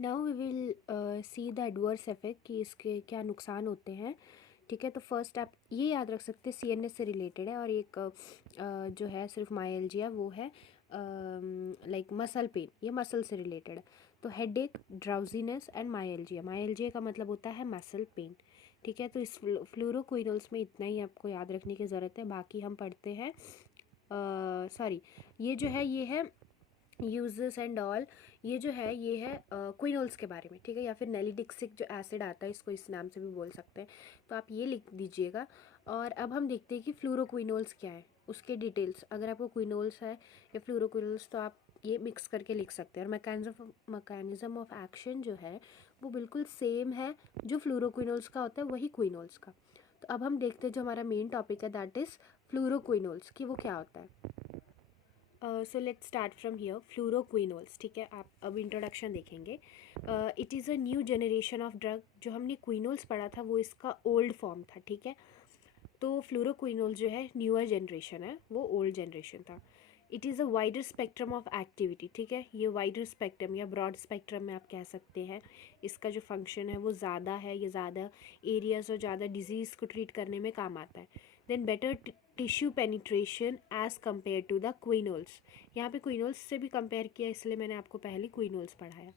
Now we will see the adverse effect कि इसके क्या नुकसान होते हैं। ठीक है, तो फर्स्ट आप ये याद रख सकते हैं सीएनएस से रिलेटेड है, और एक जो है सिर्फ माइल्जिया वो है लाइक मसल पेन, ये मसल से रिलेटेड है। तो हेडेक, ड्राउजीनेस एंड माइल्जिया, माइल्जिया का मतलब होता है मसल पेन। ठीक है, तो इस फ्लूरोक्विनोल्स में इतना ही आपको याद रखने की ज़रूरत है। बाकी हम पढ़ते हैं सॉरी, ये जो है ये है यूजेस एंड ऑल, ये जो है ये है क्विनोल्स के बारे में। ठीक है, या फिर नेलिडिक्सिक जो एसिड आता है, इसको इस नाम से भी बोल सकते हैं, तो आप ये लिख दीजिएगा। और अब हम देखते हैं कि फ्लूरोक्विनोल्स क्या है, उसके डिटेल्स। अगर आपको क्विनोल्स है या फ्लूरोक्विनोल्स, तो आप ये मिक्स करके लिख सकते हैं। और मैकेनिज्म ऑफ एक्शन जो है वो बिल्कुल सेम है, जो फ्लूरोक्विनोल्स का होता है वही क्विनोल्स का। तो अब हम देखते हैं जो हमारा मेन टॉपिक है, दैट इज़ फ्लूरोक्विनोल्स, कि वो क्या होता है। So let's start from here. Fluoroquinolones, ठीक है, आप अब इंट्रोडक्शन देखेंगे। It is a new generation of drug. जो हमने क्विनोल्स पढ़ा था वो इसका ओल्ड फॉर्म था। ठीक है, तो फ्लूरोक्विनोल जो है न्यूअर जनरेशन है, वो ओल्ड जनरेशन था। It is a wider spectrum of activity. ठीक है, ये वाइडर स्पेक्ट्रम या ब्रॉड स्पेक्ट्रम में आप कह सकते हैं। इसका जो फंक्शन है वो ज़्यादा है, ये ज़्यादा एरियाज और ज़्यादा डिजीज़ को ट्रीट करने में काम आता है। Then better tissue penetration as compare to the quinolones. यहाँ पे क्विनोल्स से भी कंपेयर किया, इसलिए मैंने आपको पहले क्विनोल्स पढ़ाया।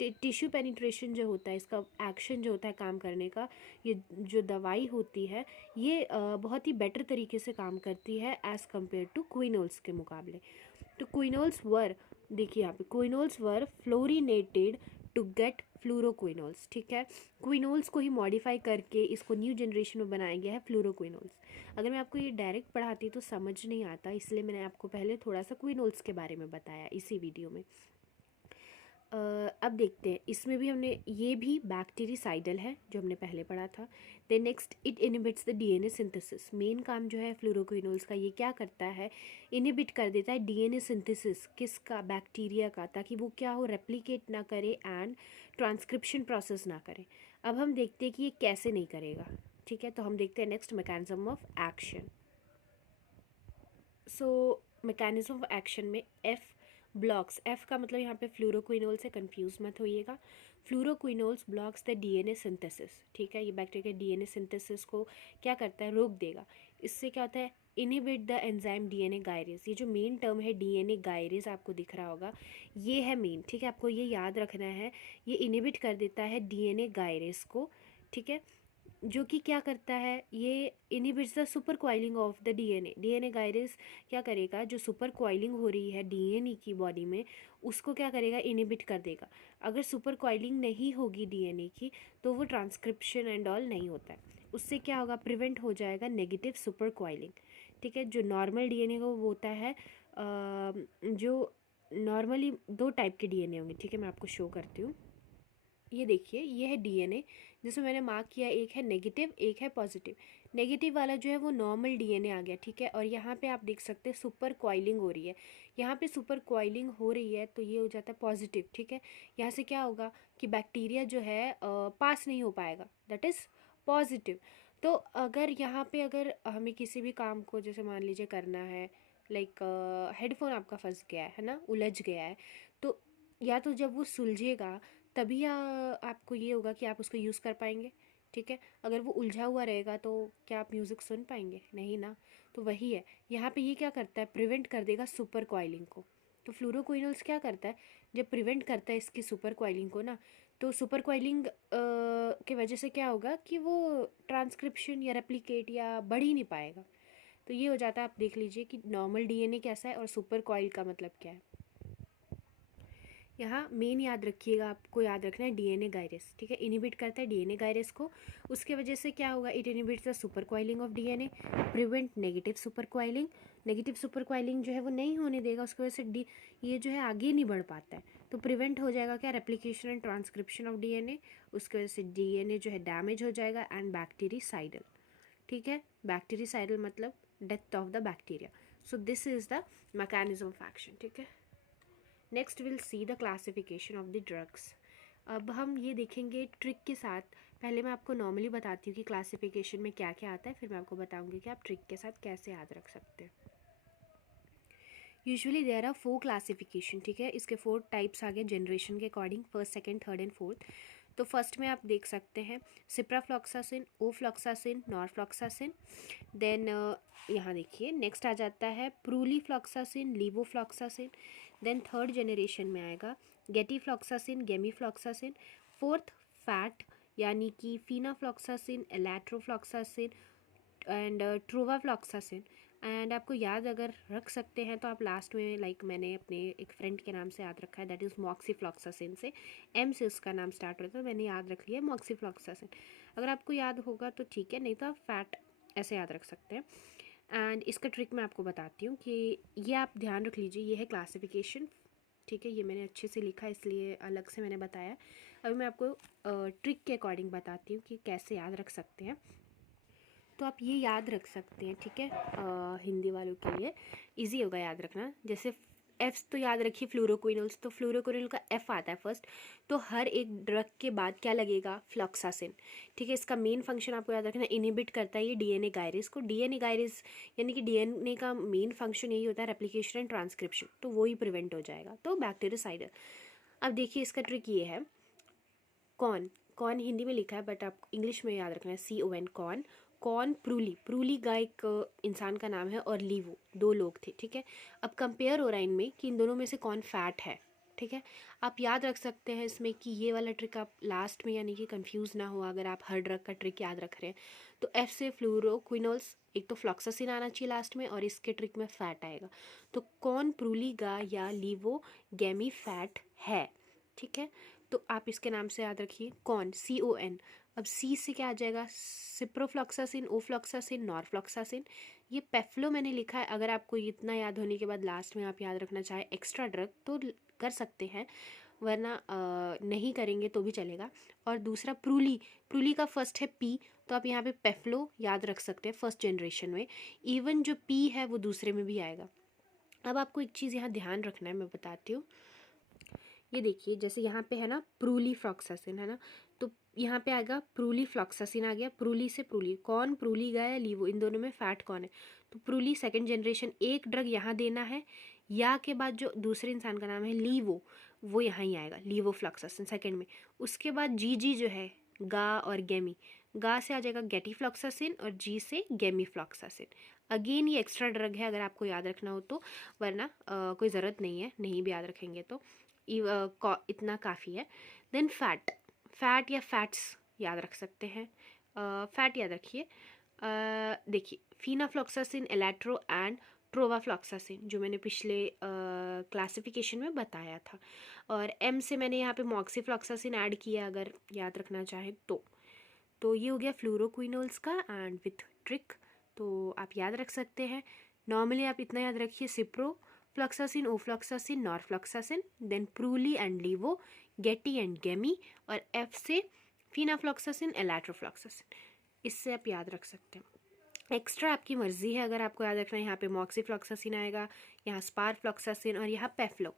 टिश्यू पेनिट्रेशन जो होता है, इसका एक्शन जो होता है काम करने का, ये जो दवाई होती है ये बहुत ही बेटर तरीके से काम करती है एज़ कम्पेयर टू क्विनोल्स के मुकाबले। तो क्विनोल्स वर, देखिए यहाँ पे क्विनोल्स वर फ्लोरिनेटेड टू गेट फ्लूरोक्विनोल्स। ठीक है, क्विनोल्स को ही मॉडिफाई करके इसको न्यू जनरेशन में बनाया गया है फ्लूरोक्विनोल्स। अगर मैं आपको ये डायरेक्ट पढ़ाती तो समझ नहीं आता, इसलिए मैंने आपको पहले थोड़ा सा क्विनोल्स के बारे में बताया इसी वीडियो में। अब देखते हैं, इसमें भी हमने, ये भी बैक्टीरिसाइडल है जो हमने पहले पढ़ा था। Then next, it inhibits the DNA synthesis. Main काम जो है फ्लूरोक्विनोल्स का, ये क्या करता है, इनिबिट कर देता है डीएनए सिंथेसिस, किसका, बैक्टीरिया का, ताकि वो क्या हो, रेप्लिकेट ना करे एंड ट्रांसक्रिप्शन प्रोसेस ना करे। अब हम देखते हैं कि ये कैसे नहीं करेगा। ठीक है, तो हम देखते हैं next mechanism of action. So mechanism of action में एफ ब्लॉक्स, एफ का मतलब यहाँ पे फ्लूरोक्विनोल से कंफ्यूज मत होइएगा। फ्लूरोक्विनोल्स ब्लॉक्स द डीएनए सिंथेसिस। ठीक है, ये बैक्टीरिया के डीएनए सिंथेसिस को क्या करता है, रोक देगा। इससे क्या होता है, inhibit the enzyme DNA gyrase. ये जो मेन टर्म है डीएनए गायरेज आपको दिख रहा होगा, ये है मेन। ठीक है, आपको ये याद रखना है, ये इनिबिट कर देता है डीएनए गायरेज को। ठीक है, जो कि क्या करता है, ये inhibits the super coiling of the DNA. DNA gyrase क्या करेगा, जो सुपर क्वाइलिंग हो रही है डीएनए की बॉडी में, उसको क्या करेगा, इनहिबिट कर देगा। अगर सुपर क्वाइलिंग नहीं होगी डीएनए की, तो वो ट्रांसक्रिप्शन एंड ऑल नहीं होता है। उससे क्या होगा, प्रिवेंट हो जाएगा नेगेटिव सुपर क्वाइलिंग। ठीक है, जो नॉर्मल डीएनए को वो होता है, जो नॉर्मली दो टाइप के डीएनए होंगे। ठीक है, मैं आपको शो करती हूँ। ये देखिए, ये है डीएनए जिसमें मैंने मार्क किया, एक है नेगेटिव एक है पॉजिटिव। नेगेटिव वाला जो है वो नॉर्मल डीएनए आ गया। ठीक है, और यहाँ पे आप देख सकते हैं सुपर क्वाइलिंग हो रही है, यहाँ पे सुपर क्वाइलिंग हो रही है, तो ये हो जाता है पॉजिटिव। ठीक है, यहाँ से क्या होगा कि बैक्टीरिया जो है पास नहीं हो पाएगा, दैट इज़ पॉजिटिव। तो अगर यहाँ पे अगर हमें किसी भी काम को, जैसे मान लीजिए करना है, लाइक हेडफोन आपका फंस गया है ना, उलझ गया है, तो या तो जब वो सुलझेगा तभी आपको ये होगा कि आप उसको यूज़ कर पाएंगे। ठीक है, अगर वो उलझा हुआ रहेगा तो क्या आप म्यूज़िक सुन पाएंगे, नहीं ना। तो वही है, यहाँ पे ये क्या करता है, प्रिवेंट कर देगा सुपर क्वाइलिंग को। तो फ्लूरोक्विनोल्स क्या करता है, जब प्रिवेंट करता है इसकी सुपर क्वाइलिंग को ना, तो सुपर क्वाइलिंग के वजह से क्या होगा कि वो ट्रांसक्रिप्शन या रेप्लिकेट या बढ़ ही नहीं पाएगा। तो ये हो जाता है, आप देख लीजिए कि नॉर्मल डीएनए कैसा है और सुपर क्वाइल का मतलब क्या है। यहाँ मेन याद रखिएगा, आपको याद रखना है डीएनए गायरेस। ठीक है, इनिबिट करता है डीएनए गायरेस को, उसके वजह से क्या होगा, it inhibits the super coiling of DNA, prevent negative super coiling. Negative super coiling जो है वो नहीं होने देगा, उसकी वजह से ये जो है आगे नहीं बढ़ पाता है। तो प्रिवेंट हो जाएगा क्या, replication and transcription of DNA, उसकी वजह से डीएनए जो है डैमेज हो जाएगा एंड बैक्टीरिसाइडल। ठीक है, बैक्टीरिसाइडल मतलब death of the bacteria. So this is the mechanism of action. ठीक है, next will see the classification of the drugs. अब हम ये देखेंगे ट्रिक के साथ। पहले मैं आपको नॉर्मली बताती हूँ कि क्लासिफिकेशन में क्या क्या आता है, फिर मैं आपको बताऊँगी कि आप ट्रिक के साथ कैसे याद रख सकते हैं। यूजुअली देयर आर 4 क्लासिफिकेशन, ठीक है। इसके 4 टाइप्स आ गए जनरेशन के according, first, second, third and fourth. तो फर्स्ट में आप देख सकते हैं सिप्राफ्लॉक्सासिन, ओफ्लॉक्सासिन, नॉरफ्लॉक्सासिन। देन यहाँ देखिए नेक्स्ट आ जाता है प्रूलीफ्लॉक्सासिन, लीवोफ्लॉक्सासिन। देन थर्ड जनरेशन में आएगा गेटीफ्लॉक्सासिन, गेमीफ्लॉक्सासिन। फोर्थ फैट यानी कि फीनाफ्लॉक्सासिन, एलैट्रोफ्लॉक्सासिन एंड ट्रोवाफ्लॉक्सासिन। एंड आपको याद अगर रख सकते हैं तो आप लास्ट में मैंने अपने एक फ्रेंड के नाम से याद रखा है, दैट इज़ मॉक्सीफ्लॉक्सासिन से, एम से उसका नाम स्टार्ट होता है, तो मैंने याद रख लिया मॉक्सीफ्लॉक्सासिन। अगर आपको याद होगा तो ठीक है, नहीं तो आप फैट ऐसे याद रख सकते हैं। एंड इसका ट्रिक मैं आपको बताती हूँ कि ये आप ध्यान रख लीजिए, ये है क्लासिफिकेशन, ठीक है। ये मैंने अच्छे से लिखा इसलिए अलग से मैंने बताया। अभी मैं आपको ट्रिक के अकॉर्डिंग बताती हूँ कि कैसे याद रख सकते हैं। तो आप ये याद रख सकते हैं, ठीक है। हिंदी वालों के लिए इजी होगा याद रखना। जैसे एफ्स तो याद रखिए, फ्लोरोक्विनोल्स, तो फ्लोरोक्विनोल का एफ आता है फर्स्ट, तो हर एक ड्रग के बाद क्या लगेगा, फ्लॉक्सासिन, ठीक है। इसका मेन फंक्शन आपको याद रखना, इनहिबिट करता है ये डीएनए गायरेज को। डीएनए गायरेज यानी कि डीएनए का मेन फंक्शन यही होता है रेप्लिकेशन एंड ट्रांसक्रिप्शन, तो वो ही प्रिवेंट हो जाएगा, तो बैक्टीरियोसाइडल। अब देखिए इसका ट्रिक ये है, कॉर्न, कॉर्न हिंदी में लिखा है बट आप इंग्लिश में याद रखना है, CON, कॉर्न। कॉर्न, प्रूली, प्रूली गाय एक इंसान का नाम है, और लीवो 2 लोग थे, ठीक है। अब कंपेयर हो रहा है इनमें कि इन दोनों में से कौन फैट है, ठीक है। आप याद रख सकते हैं इसमें कि ये वाला ट्रिक आप लास्ट में, यानी कि कंफ्यूज ना हो अगर आप हर ड्रग का ट्रिक याद रख रहे हैं। तो एफ से फ्लोरोक्विनोल्स, एक तो फ्लॉक्सासिन आना चाहिए लास्ट में, और इसके ट्रिक में फैट आएगा। तो कौन प्रूली गाय या लीवो गैमी फैट है, ठीक है। तो आप इसके नाम से याद रखिए कौन, CON। अब सी से क्या आ जाएगा, सिप्रोफ्लॉक्सासिन, ओफ्लॉक्सासिन, नॉरफ्लॉक्सासिन। ये पेफ्लो मैंने लिखा है, अगर आपको इतना याद होने के बाद लास्ट में आप याद रखना चाहे एक्स्ट्रा ड्रग तो कर सकते हैं, वरना नहीं करेंगे तो भी चलेगा। और दूसरा प्रूली, प्रूली का फर्स्ट है P, तो आप यहाँ पे पेफ्लो याद रख सकते हैं फर्स्ट जनरेशन में। इवन जो P है वो दूसरे में भी आएगा। अब आपको एक चीज़ यहाँ ध्यान रखना है, मैं बताती हूँ। ये देखिए जैसे यहाँ पे है ना प्रूली फ्लॉक्सासिन, है ना, तो यहाँ पे आएगा प्रूली फ्लॉक्सासिन आ गया। प्रूली से प्रूली, कौन प्रूली गाय या लीवो, इन दोनों में फैट कौन है, तो प्रूली सेकंड जनरेशन। एक ड्रग यहाँ देना है, या के बाद जो दूसरे इंसान का नाम है लीवो, वो यहाँ ही आएगा, लीवो फ्लॉक्सासिन सेकंड में। उसके बाद जी जो है गा और गेमी, गा से आ जाएगा गेटीफ्लॉक्सासिन और जी से गेमीफ्लॉक्सासिन। अगेन ये एक्स्ट्रा ड्रग है अगर आपको याद रखना हो तो, वरना कोई ज़रूरत नहीं है, नहीं भी याद रखेंगे तो इतना काफ़ी है। देन फैट, फैट या फैट्स याद रख सकते हैं। फैट याद रखिए, देखिए फीनाफ्लॉक्सासिन, एलैट्रो एंड ट्रोवाफ्लॉक्सासिन, जो मैंने पिछले क्लासिफिकेशन में बताया था। और एम से मैंने यहाँ पे मॉक्सीफ्लॉक्सासिन ऐड किया अगर याद रखना चाहें तो ये हो गया फ्लोरोक्विनोल्स का एंड विथ ट्रिक, तो आप याद रख सकते हैं। नॉर्मली आप इतना याद रखिए, ciprofloxacin, ofloxacin, norfloxacin, then pruli and levo, gati and gemi, और एफ से फीनाफ्लॉक्सासिन, एलैट्रोफ्लॉक्सासिन। इससे आप याद रख सकते हैं। एक्स्ट्रा आपकी मर्जी है, अगर आपको याद रखना है यहाँ पे मॉक्सीफ्लॉक्सासिन आएगा, यहाँ स्पारफ्लॉक्सासिन और यहाँ पेफ्लो।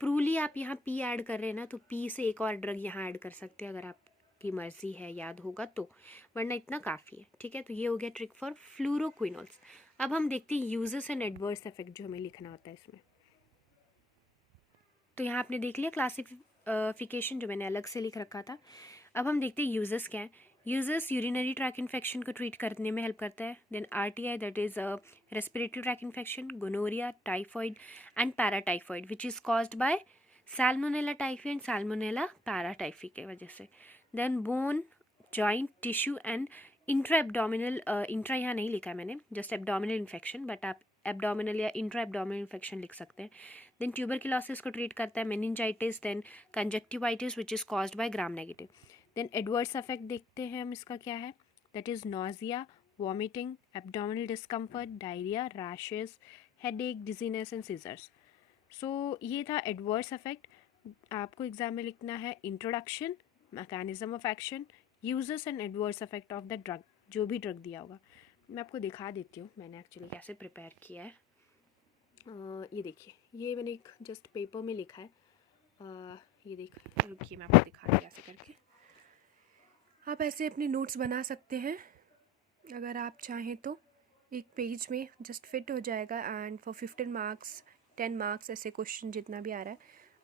प्रूली आप यहाँ P ऐड कर रहे हैं ना, तो P से एक और ड्रग यहाँ ऐड कर सकते हैं अगर आपकी मर्जी है, याद होगा तो, वरना इतना काफ़ी है, ठीक है। तो ये हो गया ट्रिक फॉर फ्लूरोक्विनोल्स। अब हम देखते हैं यूजेस एंड एडवर्स इफेक्ट जो हमें लिखना होता है इसमें। तो यहाँ आपने देख लिया क्लासिफिकेशन जो मैंने अलग से लिख रखा था। अब हम देखते हैं यूजेस क्या है। यूजेस यूरिनरी ट्रैक इन्फेक्शन को ट्रीट करने में हेल्प करता है। Then RTI, that is respiratory tract infection, gonorrhoea, typhoid and paratyphoid which is caused by Salmonella typhi and Salmonella paratyphi के वजह से। Then bone, joint, tissue and intra abdominal, intra यहाँ नहीं लिखा है मैंने, जस्ट एब्डोमिनल इन्फेक्शन, बट आप abdominal या इंट्रा एब्डोमिनल इन्फेक्शन लिख सकते हैं। देन ट्यूबरक्लोसिस को ट्रीट करता है, meningitis, then conjunctivitis which is caused by gram negative. Then adverse effect देखते हैं हम, इसका क्या है, that is nausea, vomiting, abdominal discomfort, diarrhoea, rashes, headache, dizziness and seizures. So ये था एडवर्स इफेक्ट। आपको एग्जाम में लिखना है introduction, mechanism of action, uses and adverse effect of the drug, जो भी ड्रग दिया होगा। मैं आपको दिखा देती हूँ मैंने एक्चुअली कैसे प्रिपेयर किया है। ये देखिए, ये मैंने एक जस्ट पेपर में लिखा है। ये रुकिए मैं आपको दिखा रही ऐसे करके। आप ऐसे अपने नोट्स बना सकते हैं अगर आप चाहें तो, एक पेज में जस्ट फिट हो जाएगा। एंड फॉर 15 मार्क्स 10 मार्क्स ऐसे क्वेश्चन जितना भी आ रहा है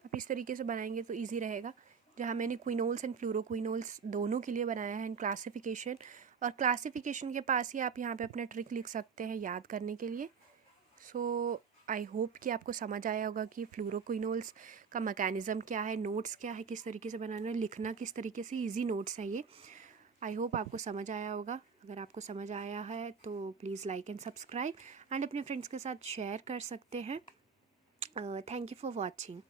आप इस तरीके से बनाएंगे तो ईजी रहेगा। जहाँ मैंने क्विनोल्स एंड फ्लोरोक्विनोल्स दोनों के लिए बनाया है एंड क्लासिफिकेशन, और क्लासिफिकेशन के पास ही आप यहाँ पे अपना ट्रिक लिख सकते हैं याद करने के लिए। सो आई होप कि आपको समझ आया होगा कि फ्लोरोक्विनोल्स का मैकेनिज़्म क्या है, नोट्स क्या है, किस तरीके से बनाना है, लिखना किस तरीके से, इजी नोट्स हैं ये। आई होप आपको समझ आया होगा। अगर आपको समझ आया है तो please like and subscribe and अपने फ्रेंड्स के साथ शेयर कर सकते हैं। Thank you for watching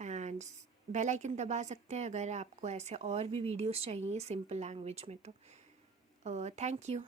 and bell icon दबा सकते हैं अगर आपको ऐसे और भी वीडियोस चाहिए सिंपल लैंग्वेज में तो। Thank you.